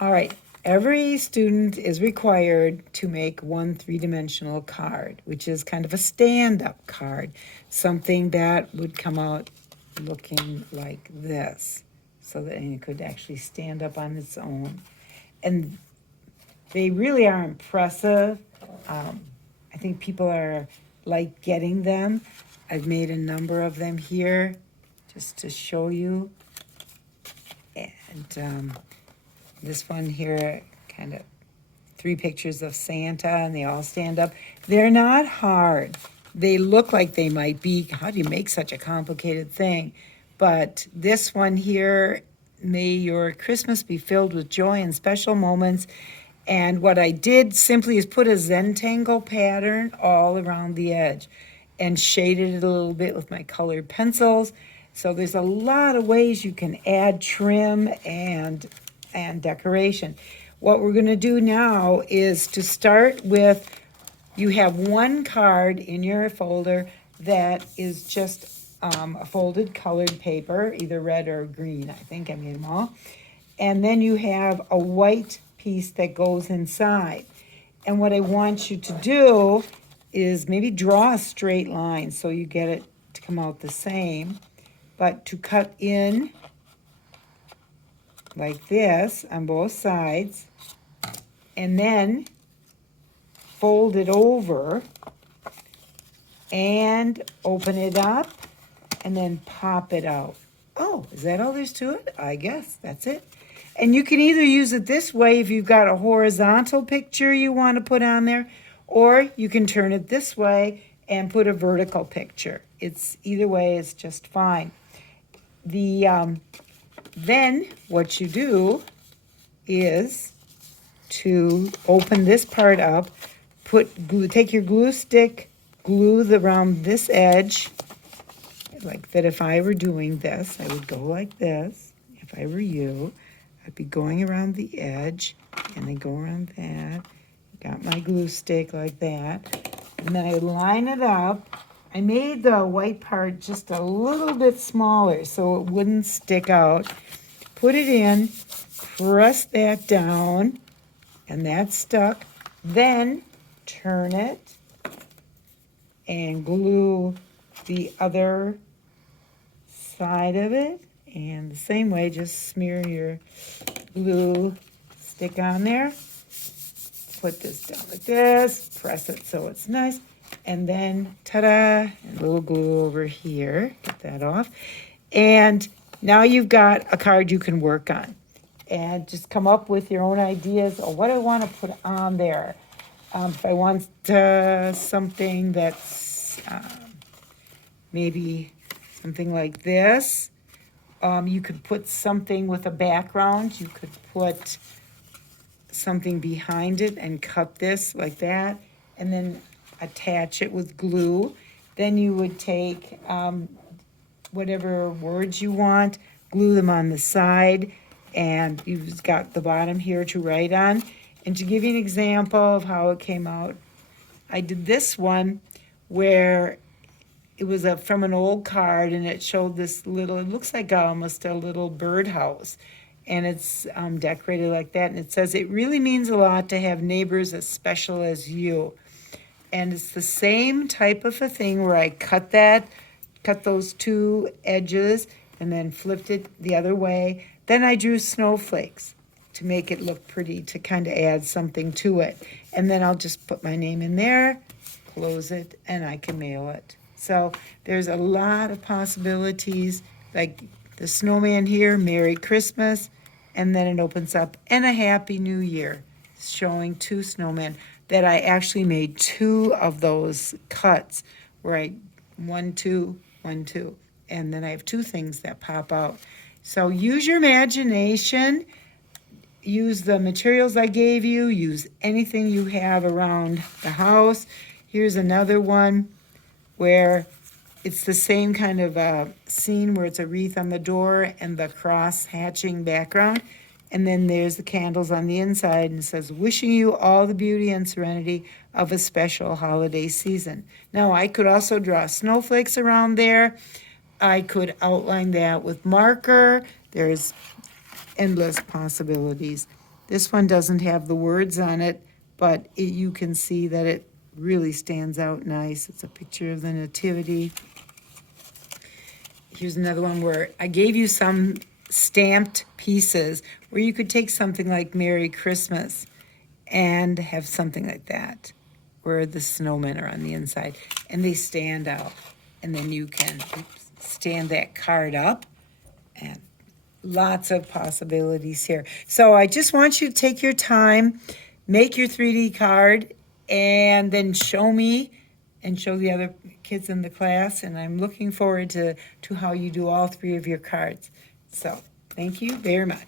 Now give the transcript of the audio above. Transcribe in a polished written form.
All right, every student is required to make one three-dimensional card, which is kind of a stand-up card, something that would come out looking like this, so that it could actually stand up on its own. And they really are impressive. I think people are like getting them. I've made a number of them here just to show you. And this one here, kind of 3 pictures of Santa, and they all stand up. They're not hard. They look like they might be. How do you make such a complicated thing? But this one here, may your Christmas be filled with joy and special moments. And what I did simply is put a Zentangle pattern all around the edge and shaded it a little bit with my colored pencils. So there's a lot of ways you can add trim and decoration. What we're going to do now is to start with, you have one card in your folder that is just a folded colored paper, either red or green. I think I made them all. And then you have a white piece that goes inside. And what I want you to do is maybe draw a straight line so you get it to come out the same, but to cut in like this on both sides, and then fold it over and open it up and then pop it out. Oh, is that all there's to it? I guess that's it. And you can either use it this way if you've got a horizontal picture you want to put on there, or you can turn it this way and put a vertical picture. It's either way is just fine. Then what you do is to open this part up, take your glue stick, glue around this edge, like that. If I were doing this, I would go like this. If I were you, I'd be going around the edge and then go around that. Got my glue stick like that. And then I line it up. I made the white part just a little bit smaller so it wouldn't stick out. Put it in, press that down, and that's stuck. Then turn it and glue the other side of it. And the same way, just smear your glue stick on there. Put this down like this, press it so it's nice. And then, ta-da, a little glue over here. Get that off. And now you've got a card you can work on. And just come up with your own ideas of what I want to put on there. If I want something that's maybe something like this, you could put something with a background. You could put something behind it and cut this like that, and then attach it with glue. Then you would take whatever words you want, glue them on the side, and you've got the bottom here to write on. And to give you an example of how it came out, I did this one where it was from an old card, and it showed this little, it looks like almost a little birdhouse, and it's decorated like that. And it says, "It really means a lot to have neighbors as special as you." And it's the same type of a thing where I cut those 2 edges and then flipped it the other way. Then I drew snowflakes to make it look pretty, to kind of add something to it. And then I'll just put my name in there, close it, and I can mail it. So there's a lot of possibilities, like the snowman here, Merry Christmas, and then it opens up, and a Happy New Year, showing 2 snowmen. That I actually made 2 of those cuts where I 1, 2, 1, 2, and then I have 2 things that pop out. So use your imagination, use the materials I gave you, use anything you have around the house. Here's another one where it's the same kind of scene where it's a wreath on the door and the cross hatching background. And then there's the candles on the inside, and it says, "Wishing you all the beauty and serenity of a special holiday season." Now, I could also draw snowflakes around there. I could outline that with marker. There's endless possibilities. This one doesn't have the words on it, but you can see that it really stands out nice. It's a picture of the Nativity. Here's another one where I gave you some stamped pieces where you could take something like Merry Christmas and have something like that, where the snowmen are on the inside and they stand out. And then you can stand that card up, and lots of possibilities here. So I just want you to take your time, make your 3D card, and then show me and show the other kids in the class. And I'm looking forward to how you do all 3 of your cards. So thank you very much.